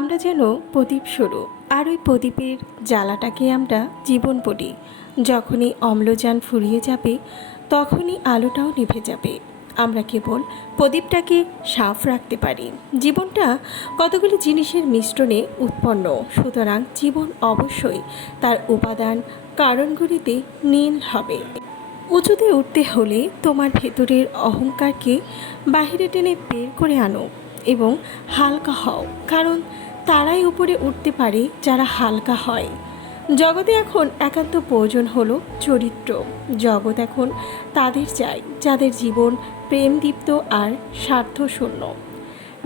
আমরা যেন প্রদীপ স্বরূপ। আর ওই প্রদীপের জ্বালাটাকে আমরা জীবন বলি। যখনই অম্লজান ফুরিয়ে যাবে, তখনই আলোটাও নিভে যাবে। আমরা কেবল প্রদীপটাকে সাফ রাখতে পারি। জীবনটা কতগুলি জিনিসের মিশ্রণে উৎপন্ন। সুতরাং জীবন অবশ্যই তার উপাদান কারণগুলিতে নীল হবে। উঁচুতে উঠতে হলে তোমার ভেতরের অহংকারকে বাহিরে টেনে বের করে আনো এবং হালকা হও। কারণ তারাই উপরে উঠতে পারে যারা হালকা হয়। জগতে এখন একান্ত প্রয়োজন হলো চরিত্র। জগৎ এখন তাদের চাই, যাদের জীবন প্রেমদীপ্ত আর স্বার্থশূন্য।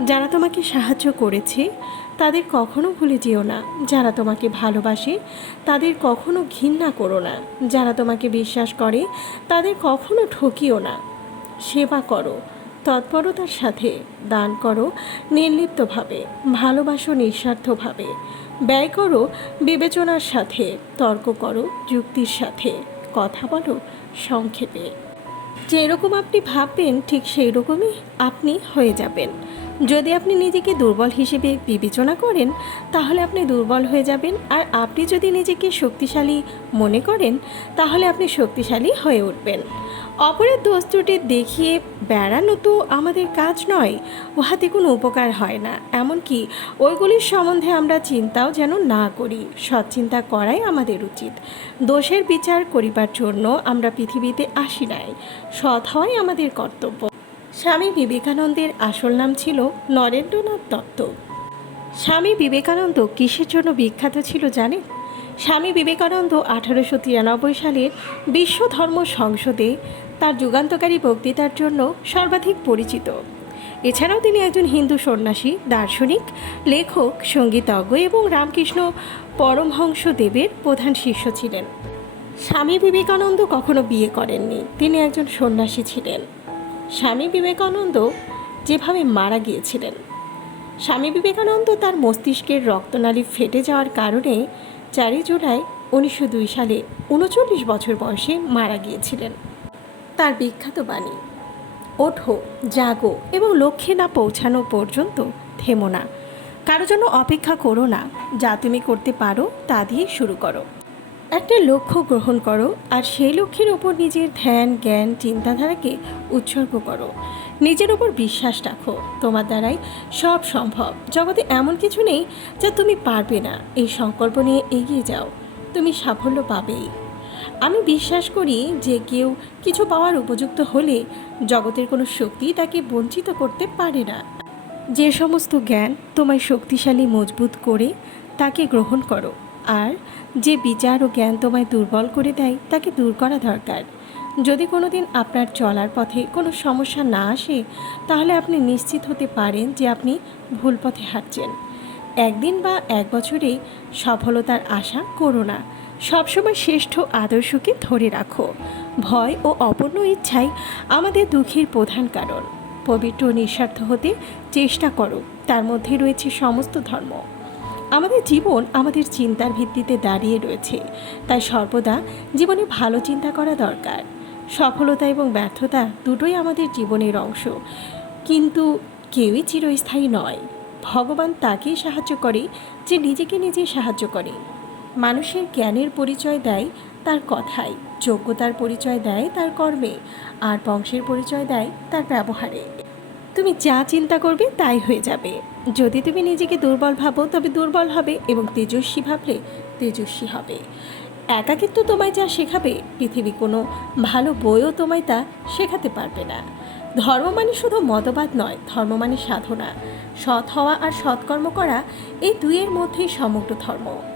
যারা তোমাকে সাহায্য করেছে, তাদের কখনো ভুলে যেও না। যারা তোমাকে ভালোবাসে, তাদের কখনো ঘৃণা করো না। যারা তোমাকে বিশ্বাস করে, তাদের কখনো ঠকিও না। সেবা করো। তৎপরতার সাথে দান করো নির্লিপ্তভাবে, ভালোবাসো নিঃস্বার্থভাবে। ব্যয় করো বিবেচনার সাথে, তর্ক করো যুক্তির সাথে, কথা বলো সংক্ষেপে। যেরকম আপনি ভাববেন, ঠিক সেই রকমই আপনি হয়ে যাবেন। যদি আপনি নিজেকে দুর্বল হিসেবে বিবেচনা করেন, তাহলে আপনি দুর্বল হয়ে যাবেন। আর আপনি যদি নিজেকে শক্তিশালী মনে করেন, তাহলে আপনি শক্তিশালী হয়ে উঠবেন। অপরের দোষ দেখিয়ে বেড়ানো তো আমাদের কাজ নয়, উহাতে কোনো উপকার হয় না। এমনকি ওইগুলির সম্বন্ধে আমরা চিন্তাও যেন না করি সৎ চিন্তা করাই আমাদের উচিত। দোষের বিচার করিবার জন্য আমরা পৃথিবীতে আসি নাই, সৎ হওয়াই আমাদের কর্তব্য। স্বামী বিবেকানন্দের আসল নাম ছিল নরেন্দ্রনাথ দত্ত। স্বামী বিবেকানন্দ কিসের জন্য বিখ্যাত ছিল জানেন? স্বামী বিবেকানন্দ আঠারোশো তিরানব্বই সালের বিশ্ব ধর্ম সংসদে তার যুগান্তকারী বক্তৃতার জন্য সর্বাধিক পরিচিত। এছাড়াও তিনি একজন হিন্দু সন্ন্যাসী, দার্শনিক, লেখক, সঙ্গীতজ্ঞ এবং রামকৃষ্ণ পরমহংস দেবের প্রধান শিষ্য ছিলেন। স্বামী বিবেকানন্দ কখনো বিয়ে করেননি, তিনি একজন সন্ন্যাসী ছিলেন। স্বামী বিবেকানন্দ যেভাবে মারা গিয়েছিলেন। স্বামী বিবেকানন্দ তার মস্তিষ্কের রক্তনালী ফেটে যাওয়ার কারণে চারই জুলাই উনিশশো দুই সালে উনচল্লিশ বছর বয়সে মারা গিয়েছিলেন। তার বিখ্যাত বাণী। ওঠো, জাগো এবং লক্ষ্যে না পৌঁছানো পর্যন্ত থেমো না। কারও জন্য অপেক্ষা করো না, যা তুমি করতে পারো তা দিয়ে শুরু করো। একটা লক্ষ্য গ্রহণ করো আর সেই লক্ষ্যের ওপর নিজের ধ্যান, জ্ঞান, চিন্তাধারাকে উৎসর্গ করো। নিজের ওপর বিশ্বাস রাখো, তোমার দ্বারাই সব সম্ভব। জগতে এমন কিছু নেই যা তুমি পারবে না। এই সংকল্প নিয়ে এগিয়ে যাও। তুমি সাফল্য পাবেই। আমি বিশ্বাস করি যে কেউ কিছু পাওয়ার উপযুক্ত হলে জগতের কোনো শক্তি তাকে বঞ্চিত করতে পারে না। যে সমস্ত জ্ঞান তোমায় শক্তিশালী, মজবুত করে তাকে গ্রহণ করো, আর যে বিচার ও জ্ঞান তোমায় দুর্বল করে দেয়, তাকে দূর করা দরকার। যদি কোনো দিন আপনার চলার পথে কোনো সমস্যা না আসে, তাহলে আপনি নিশ্চিত হতে পারেন যে আপনি ভুল পথে হাঁটছেন। একদিন বা এক বছরে সফলতার আশা করো না সবসময় শ্রেষ্ঠ আদর্শকে ধরে রাখো। ভয় ও অপূর্ণ ইচ্ছাই আমাদের দুঃখের প্রধান কারণ। পবিত্র নিঃস্বার্থ হতে চেষ্টা করো, তার মধ্যে রয়েছে সমস্ত ধর্ম। আমাদের জীবন আমাদের চিন্তার ভিত্তিতে দাঁড়িয়ে রয়েছে, তাই সর্বদা জীবনে ভালো চিন্তা করা দরকার। সফলতা এবং ব্যর্থতা দুটোই আমাদের জীবনের অংশ, কিন্তু কেউই চিরস্থায়ী নয়। ভগবান তাকেই সাহায্য করে যে নিজেকে নিজে সাহায্য করে। মানুষের জ্ঞানের পরিচয় দেয় তার কথায়, যোগ্যতার পরিচয় দেয় তার কর্মে, আর বংশের পরিচয় দেয় তার ব্যবহারে। তুমি যা চিন্তা করবে তাই হয়ে যাবে। যদি তুমি নিজেকে দুর্বল ভাবো, তবে দুর্বল হবে এবং তেজস্বী ভাবলে তেজস্বী হবে। একাকিত্ব তোমায় যা শেখাবে, পৃথিবী কোনো ভালো বইও তোমায় তা শেখাতে পারবে না। ধর্ম মানে শুধু মতবাদ নয়, ধর্ম মানে সাধনা। সৎ হওয়া আর সৎকর্ম করা, এই দুইয়ের মধ্যেই সমগ্র ধর্ম।